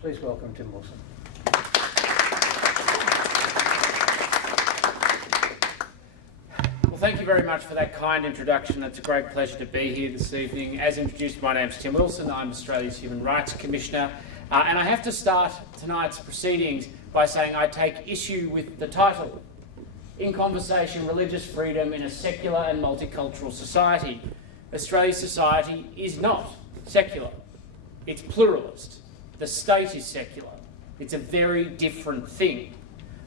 Please welcome Tim Wilson. Well, thank you very much for that kind introduction. It's a great pleasure to be here this evening. As introduced, my name's Tim Wilson. I'm Australia's Human Rights Commissioner. And I have to start tonight's proceedings by saying I take issue with the title. In Conversation, Religious Freedom in a Secular and Multicultural Society. Australia's society is not secular. It's pluralist. The state is secular. It's a very different thing.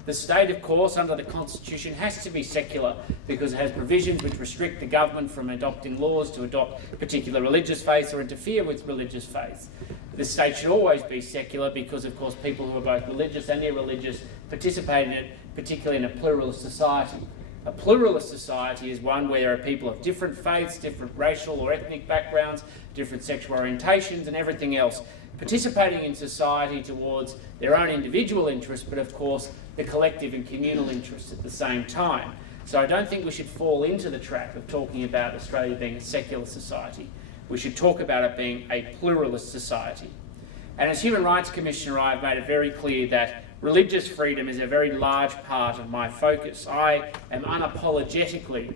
The state, of course, under the Constitution has to be secular because it has provisions which restrict the government from adopting laws to adopt particular religious faiths or interfere with religious faiths. The state should always be secular because, of course, people who are both religious and irreligious participate in it, particularly in a pluralist society. A pluralist society is one where there are people of different faiths, different racial or ethnic backgrounds, different sexual orientations and everything else, participating in society towards their own individual interests, but of course the collective and communal interests at the same time. So I don't think we should fall into the trap of talking about Australia being a secular society. We should talk about it being a pluralist society. And as Human Rights Commissioner, I've made it very clear that religious freedom is a very large part of my focus. I am unapologetically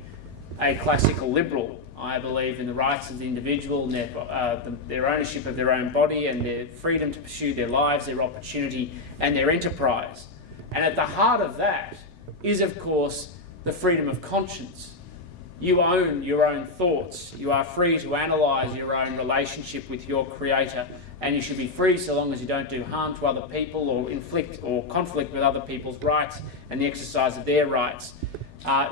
a classical liberal. I believe in the rights of the individual and their ownership of their own body and their freedom to pursue their lives, their opportunity and their enterprise. And at the heart of that is, of course, the freedom of conscience. You own your own thoughts. You are free to analyse your own relationship with your Creator, and you should be free so long as you don't do harm to other people or inflict or conflict with other people's rights and the exercise of their rights,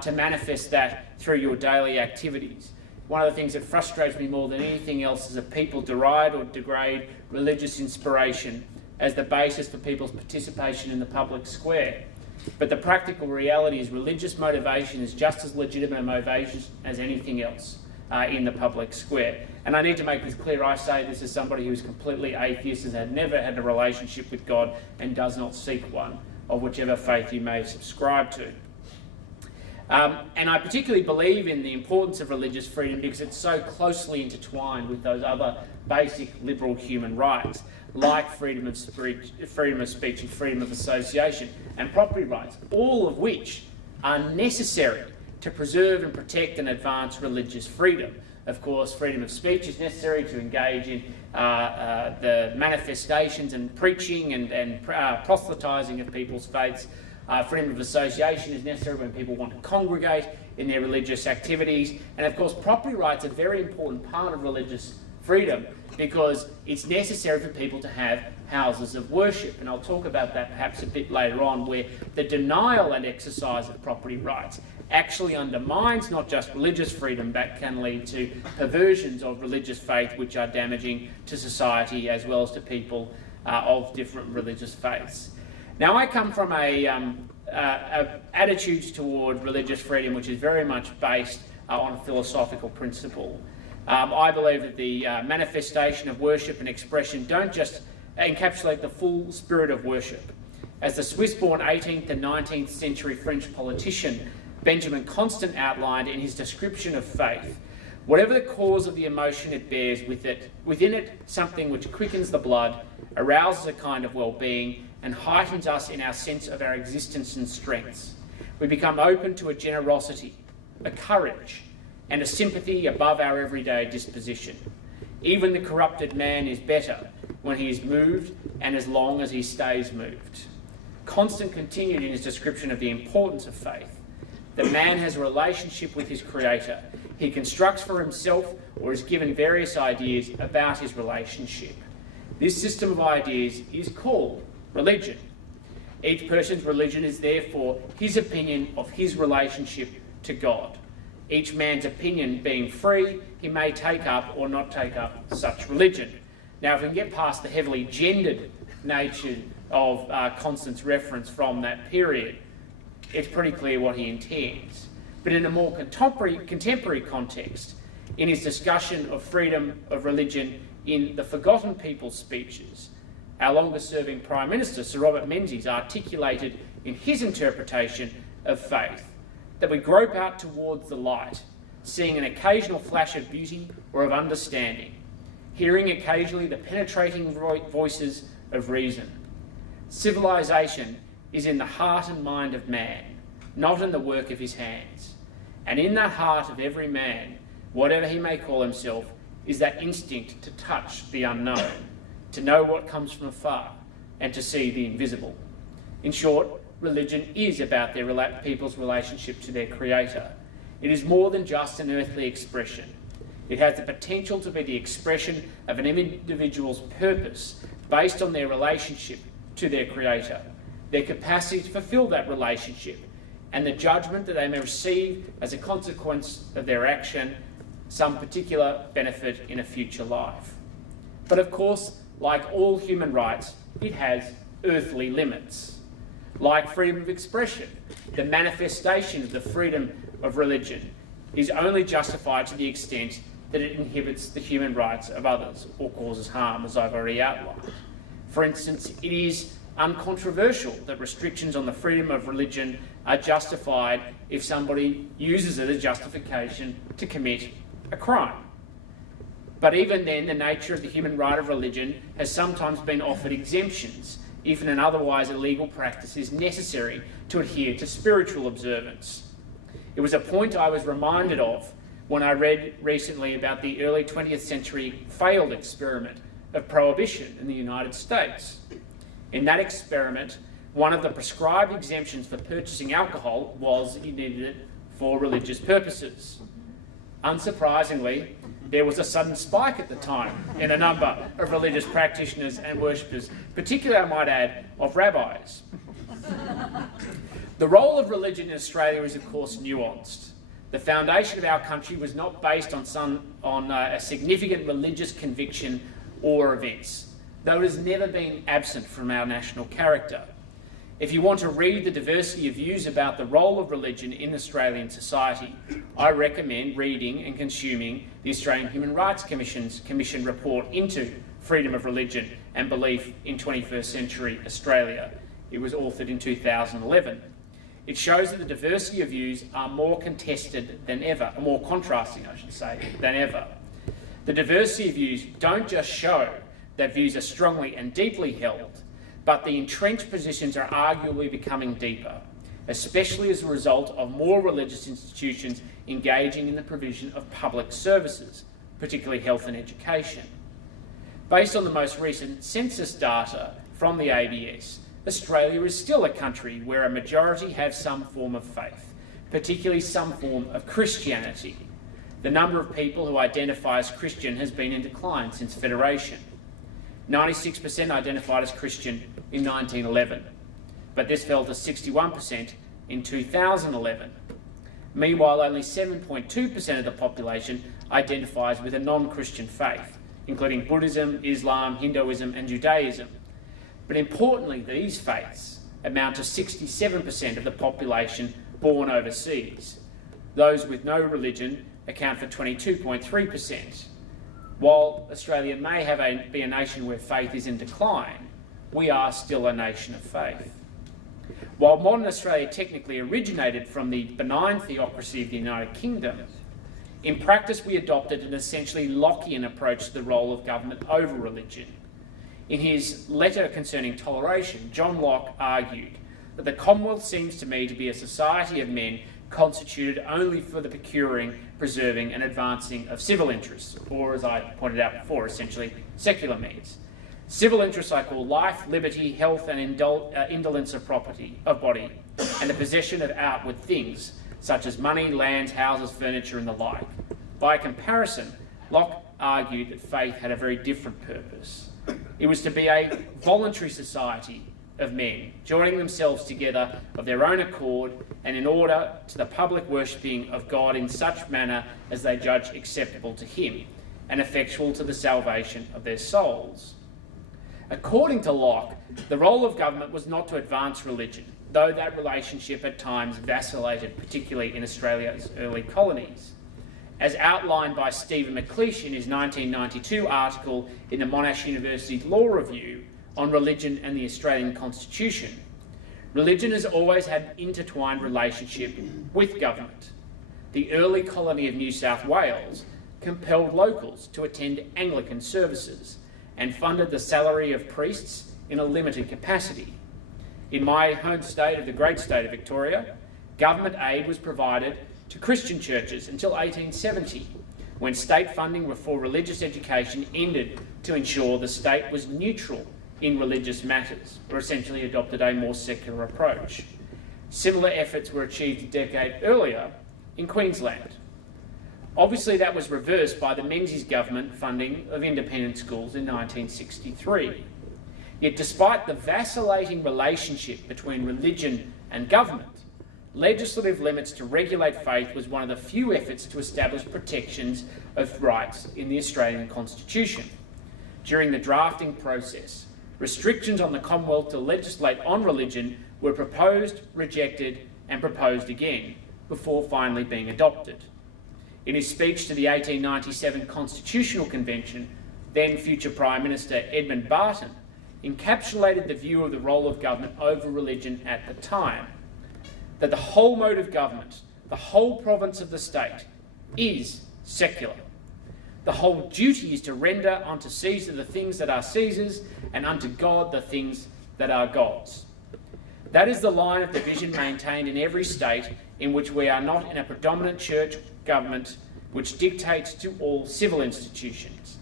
to manifest that through your daily activities. One of the things that frustrates me more than anything else is that people deride or degrade religious inspiration as the basis for people's participation in the public square. But the practical reality is religious motivation is just as legitimate a motivation as anything else in the public square. And I need to make this clear. I say this as somebody who is completely atheist and has never had a relationship with God and does not seek one, of whichever faith you may subscribe to. And I particularly believe in the importance of religious freedom because it's so closely intertwined with those other basic liberal human rights, like freedom of speech and freedom of association and property rights, all of which are necessary to preserve and protect and advance religious freedom. Of course, freedom of speech is necessary to engage in the manifestations and preaching and proselytising of people's faiths. Freedom of association is necessary when people want to congregate in their religious activities. And of course, property rights are a very important part of religious freedom because it's necessary for people to have houses of worship. And I'll talk about that perhaps a bit later on, where the denial and exercise of property rights actually undermines not just religious freedom, but can lead to perversions of religious faith which are damaging to society as well as to people of different religious faiths. Now, I come from a attitude toward religious freedom which is very much based on a philosophical principle. I believe that the manifestation of worship and expression don't just encapsulate the full spirit of worship. As the Swiss-born 18th and 19th century French politician Benjamin Constant outlined in his description of faith, whatever the cause of the emotion it bears within it something which quickens the blood, arouses a kind of well-being, and heightens us in our sense of our existence and strengths. We become open to a generosity, a courage, and a sympathy above our everyday disposition. Even the corrupted man is better when he is moved and as long as he stays moved. Constant continued in his description of the importance of faith. The man has a relationship with his Creator. He constructs for himself or is given various ideas about his relationship. This system of ideas is called religion. Each person's religion is therefore his opinion of his relationship to God. Each man's opinion being free, he may take up or not take up such religion. Now, if we can get past the heavily gendered nature of Constant's reference from that period, it's pretty clear what he intends. But in a more contemporary context, in his discussion of freedom of religion in the Forgotten People's speeches, our longest-serving Prime Minister, Sir Robert Menzies, articulated in his interpretation of faith that we grope out towards the light, seeing an occasional flash of beauty or of understanding, hearing occasionally the penetrating voices of reason. Civilization is in the heart and mind of man, not in the work of his hands. And in that heart of every man, whatever he may call himself, is that instinct to touch the unknown, to know what comes from afar, and to see the invisible. In short, religion is about people's relationship to their Creator. It is more than just an earthly expression. It has the potential to be the expression of an individual's purpose based on their relationship to their Creator, their capacity to fulfill that relationship, and the judgment that they may receive as a consequence of their action, some particular benefit in a future life. But of course, like all human rights, it has earthly limits. Like freedom of expression, the manifestation of the freedom of religion is only justified to the extent that it inhibits the human rights of others or causes harm, as I've already outlined. For instance, it is uncontroversial that restrictions on the freedom of religion are justified if somebody uses it as justification to commit a crime. But even then, the nature of the human right of religion has sometimes been offered exemptions if an otherwise illegal practice is necessary to adhere to spiritual observance. It was a point I was reminded of when I read recently about the early 20th century failed experiment of prohibition in the United States. In that experiment, one of the prescribed exemptions for purchasing alcohol was you needed it for religious purposes. Unsurprisingly, there was a sudden spike at the time in a number of religious practitioners and worshippers, particularly, I might add, of rabbis. The role of religion in Australia is, of course, nuanced. The foundation of our country was not based on a significant religious conviction or events, though it has never been absent from our national character. If you want to read the diversity of views about the role of religion in Australian society, I recommend reading and consuming the Australian Human Rights Commission's Commission report into freedom of religion and belief in 21st century Australia. It was authored in 2011. It shows that the diversity of views are more contested than ever, or more contrasting, I should say, than ever. The diversity of views don't just show that views are strongly and deeply held, but the entrenched positions are arguably becoming deeper, especially as a result of more religious institutions engaging in the provision of public services, particularly health and education. Based on the most recent census data from the ABS, Australia is still a country where a majority have some form of faith, particularly some form of Christianity. The number of people who identify as Christian has been in decline since Federation. 96% identified as Christian in 1911, but this fell to 61% in 2011. Meanwhile, only 7.2% of the population identifies with a non-Christian faith, including Buddhism, Islam, Hinduism and Judaism. But importantly, these faiths amount to 67% of the population born overseas. Those with no religion account for 22.3%. While Australia may be a nation where faith is in decline, we are still a nation of faith. While modern Australia technically originated from the benign theocracy of the United Kingdom, in practice we adopted an essentially Lockean approach to the role of government over religion. In his letter concerning toleration, John Locke argued that the Commonwealth seems to me to be a society of men constituted only for the procuring, preserving and advancing of civil interests, or as I pointed out before, essentially secular means. Civil interests I call life, liberty, health and indolence of body, and the possession of outward things, such as money, lands, houses, furniture and the like. By comparison, Locke argued that faith had a very different purpose. It was to be a voluntary society of men, joining themselves together of their own accord and in order to the public worshipping of God in such manner as they judge acceptable to him and effectual to the salvation of their souls. According to Locke, the role of government was not to advance religion, though that relationship at times vacillated, particularly in Australia's early colonies. As outlined by Stephen Pickard in his 1992 article in the Monash University Law Review on religion and the Australian Constitution, religion has always had an intertwined relationship with government. The early colony of New South Wales compelled locals to attend Anglican services and funded the salary of priests in a limited capacity. In my home state of the great state of Victoria, government aid was provided to Christian churches until 1870, when state funding for religious education ended to ensure the state was neutral in religious matters, or essentially adopted a more secular approach. Similar efforts were achieved a decade earlier in Queensland. Obviously, that was reversed by the Menzies government funding of independent schools in 1963. Yet despite the vacillating relationship between religion and government, legislative limits to regulate faith was one of the few efforts to establish protections of rights in the Australian Constitution. During the drafting process, restrictions on the Commonwealth to legislate on religion were proposed, rejected, and proposed again, before finally being adopted. In his speech to the 1897 Constitutional Convention, then future Prime Minister Edmund Barton encapsulated the view of the role of government over religion at the time, that the whole mode of government, the whole province of the state, is secular. The whole duty is to render unto Caesar the things that are Caesar's, and unto God the things that are God's. That is the line of division maintained in every state in which we are not in a predominant church government which dictates to all civil institutions.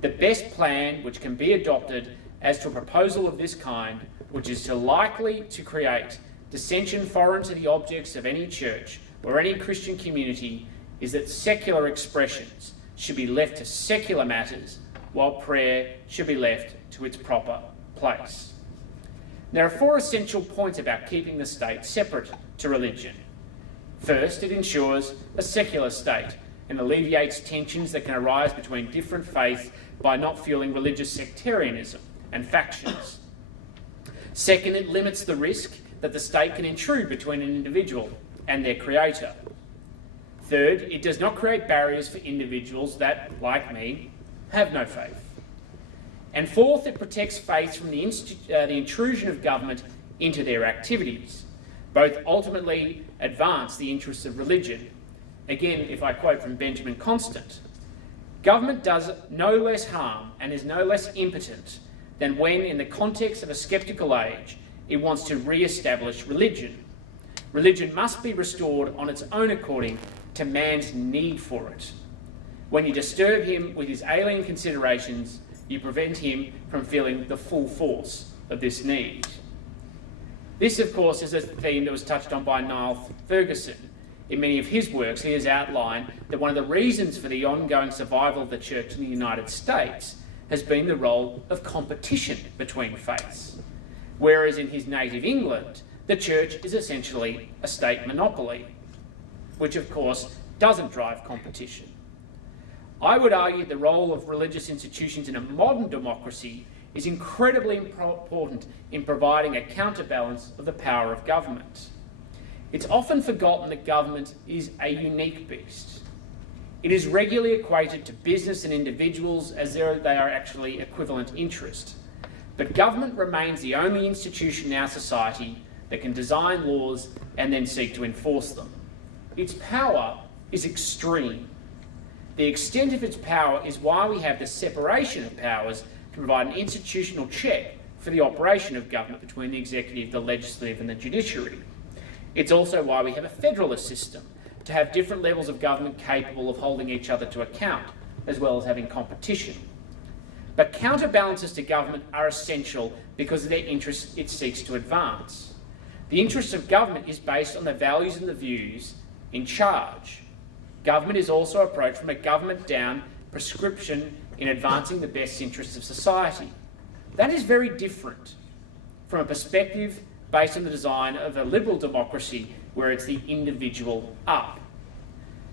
The best plan which can be adopted as to a proposal of this kind, which is likely to create dissension foreign to the objects of any church or any Christian community, is that secular expressions should be left to secular matters, while prayer should be left to its proper place. There are four essential points about keeping the state separate to religion. First, it ensures a secular state and alleviates tensions that can arise between different faiths by not fueling religious sectarianism and factions. Second, it limits the risk that the state can intrude between an individual and their creator. Third, it does not create barriers for individuals that, like me, have no faith. And fourth, it protects faiths from the intrusion of government into their activities. Both ultimately advance the interests of religion. Again, if I quote from Benjamin Constant, government does no less harm and is no less impotent than when, in the context of a sceptical age, it wants to re-establish religion. Religion must be restored on its own according to man's need for it. When you disturb him with his alien considerations, you prevent him from feeling the full force of this need. This, of course, is a theme that was touched on by Niall Ferguson. In many of his works, he has outlined that one of the reasons for the ongoing survival of the Church in the United States has been the role of competition between faiths. Whereas in his native England, the Church is essentially a state monopoly, which of course doesn't drive competition. I would argue the role of religious institutions in a modern democracy is incredibly important in providing a counterbalance of the power of government. It's often forgotten that government is a unique beast. It is regularly equated to business and individuals as though they are actually equivalent interest. But government remains the only institution in our society that can design laws and then seek to enforce them. Its power is extreme. The extent of its power is why we have the separation of powers to provide an institutional check for the operation of government between the executive, the legislative and the judiciary. It's also why we have a federalist system, to have different levels of government capable of holding each other to account, as well as having competition. But counterbalances to government are essential because of their interests it seeks to advance. The interest of government is based on the values and the views in charge. Government is also approached from a government-down prescription in advancing the best interests of society. That is very different from a perspective based on the design of a liberal democracy where it's the individual up.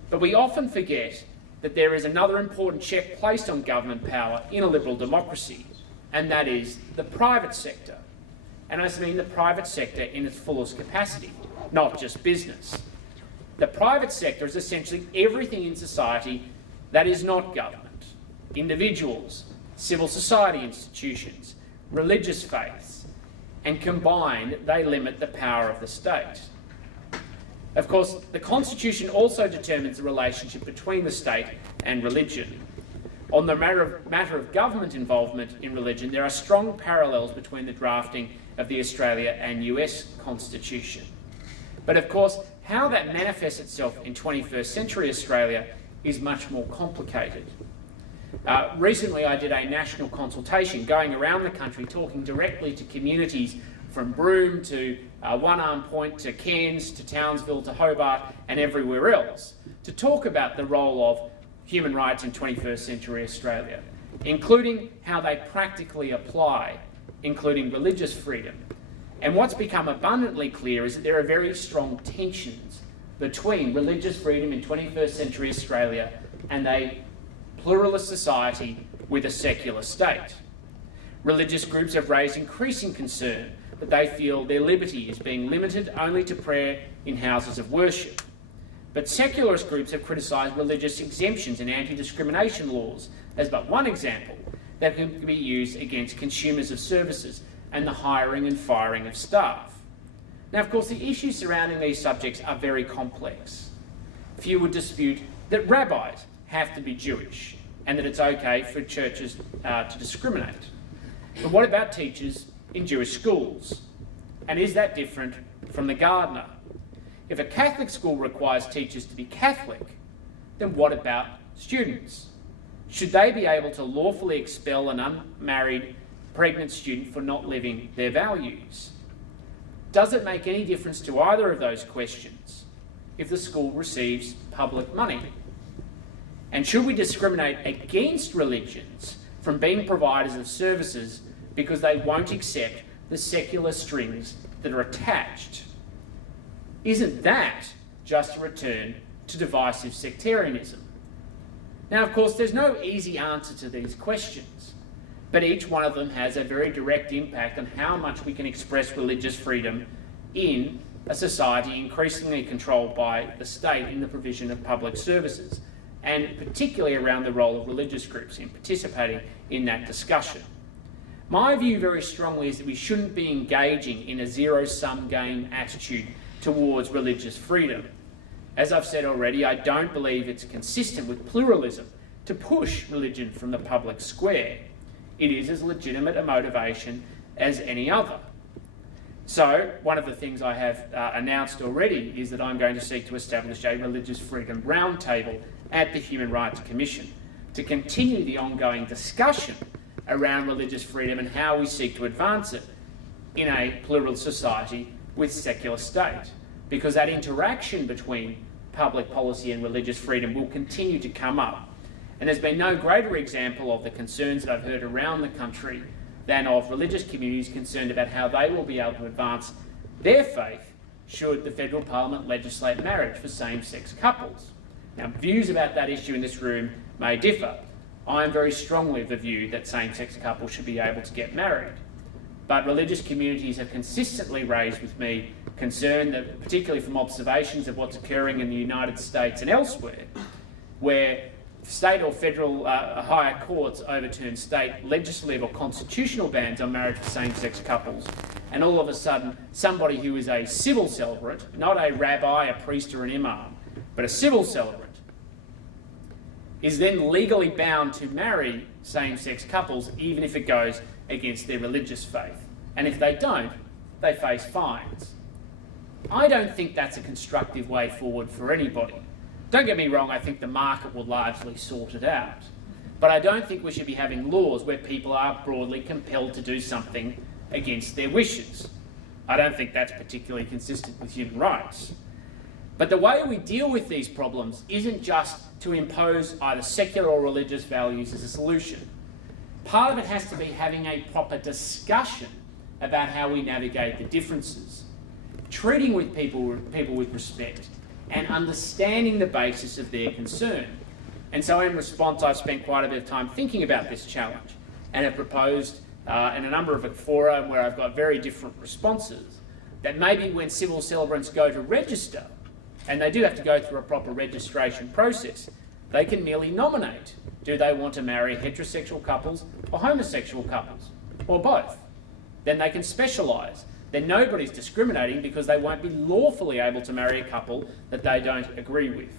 But we often forget that there is another important check placed on government power in a liberal democracy, and that is the private sector. And I mean the private sector in its fullest capacity, not just business. The private sector is essentially everything in society that is not government. Individuals, civil society institutions, religious faiths, and combined they limit the power of the state. Of course, the Constitution also determines the relationship between the state and religion. On the matter of government involvement in religion, there are strong parallels between the drafting of the Australia and US Constitution. But of course, how that manifests itself in 21st century Australia is much more complicated. Recently, I did a national consultation going around the country talking directly to communities from Broome to One Arm Point to Cairns to Townsville to Hobart and everywhere else to talk about the role of human rights in 21st century Australia, including how they practically apply, including religious freedom. And what's become abundantly clear is that there are very strong tensions between religious freedom in 21st century Australia and a pluralist society with a secular state. Religious groups have raised increasing concern that they feel their liberty is being limited only to prayer in houses of worship. But secularist groups have criticised religious exemptions in anti-discrimination laws as but one example that can be used against consumers of services and the hiring and firing of staff. Now, of course, the issues surrounding these subjects are very complex. Few would dispute that rabbis have to be Jewish and that it's okay for churches to discriminate. But what about teachers in Jewish schools? And is that different from the gardener? If a Catholic school requires teachers to be Catholic, then what about students? Should they be able to lawfully expel an unmarried pregnant student for not living their values? Does it make any difference to either of those questions if the school receives public money? And should we discriminate against religions from being providers of services because they won't accept the secular strings that are attached? Isn't that just a return to divisive sectarianism? Now, of course, there's no easy answer to these questions, but each one of them has a very direct impact on how much we can express religious freedom in a society increasingly controlled by the state in the provision of public services, and particularly around the role of religious groups in participating in that discussion. My view very strongly is that we shouldn't be engaging in a zero-sum game attitude towards religious freedom. As I've said already, I don't believe it's consistent with pluralism to push religion from the public square. It is as legitimate a motivation as any other. So, one of the things I have announced already is that I'm going to seek to establish a religious freedom roundtable at the Human Rights Commission to continue the ongoing discussion around religious freedom and how we seek to advance it in a plural society with secular state, because that interaction between public policy and religious freedom will continue to come up. And there's been no greater example of the concerns that I've heard around the country than of religious communities concerned about how they will be able to advance their faith should the federal parliament legislate marriage for same-sex couples. Now, views about that issue in this room may differ. I am very strongly of the view that same-sex couples should be able to get married. But religious communities have consistently raised with me concern, that, particularly from observations of what's occurring in the United States and elsewhere, where state or federal higher courts overturn state legislative or constitutional bans on marriage for same-sex couples, and all of a sudden somebody who is a civil celebrant, not a rabbi, a priest or an imam, but a civil celebrant, is then legally bound to marry same-sex couples even if it goes against their religious faith. And if they don't, they face fines. I don't think that's a constructive way forward for anybody. Don't get me wrong, I think the market will largely sort it out. But I don't think we should be having laws where people are broadly compelled to do something against their wishes. I don't think that's particularly consistent with human rights. But the way we deal with these problems isn't just to impose either secular or religious values as a solution. Part of it has to be having a proper discussion about how we navigate the differences, treating with people with respect, and understanding the basis of their concern. And so in response, I've spent quite a bit of time thinking about this challenge and have proposed in a number of fora where I've got very different responses, that maybe when civil celebrants go to register, and they do have to go through a proper registration process, they can merely nominate. Do they want to marry heterosexual couples or homosexual couples, or both? Then they can specialise. Then nobody's discriminating because they won't be lawfully able to marry a couple that they don't agree with.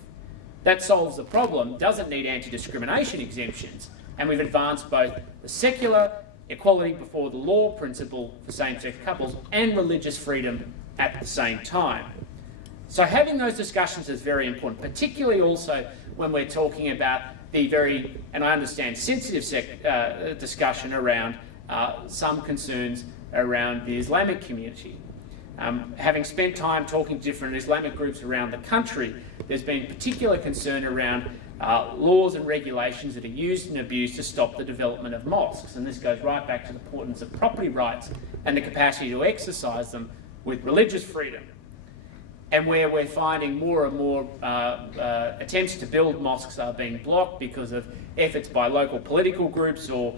That solves the problem, doesn't need anti-discrimination exemptions, and we've advanced both the secular equality before the law principle for same-sex couples and religious freedom at the same time. So having those discussions is very important, particularly also when we're talking about the very, and I understand, sensitive discussion around some concerns around the Islamic community. Having spent time talking to different Islamic groups around the country, there's been particular concern around laws and regulations that are used and abused to stop the development of mosques. And this goes right back to the importance of property rights and the capacity to exercise them with religious freedom. And where we're finding more and more attempts to build mosques are being blocked because of efforts by local political groups or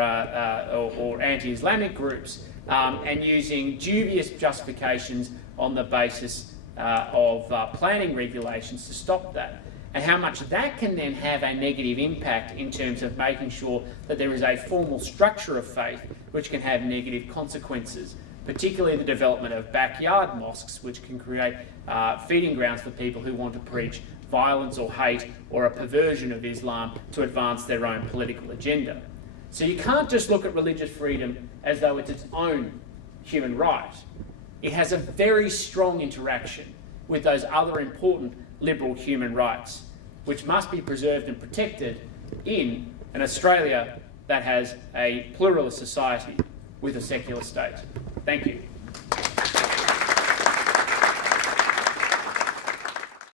anti-Islamic groups, and using dubious justifications on the basis of planning regulations to stop that. And how much that can then have a negative impact in terms of making sure that there is a formal structure of faith which can have negative consequences, particularly the development of backyard mosques, which can create feeding grounds for people who want to preach violence or hate or a perversion of Islam to advance their own political agenda. So you can't just look at religious freedom as though it's its own human right. It has a very strong interaction with those other important liberal human rights, which must be preserved and protected in an Australia that has a pluralist society with a secular state. Thank you.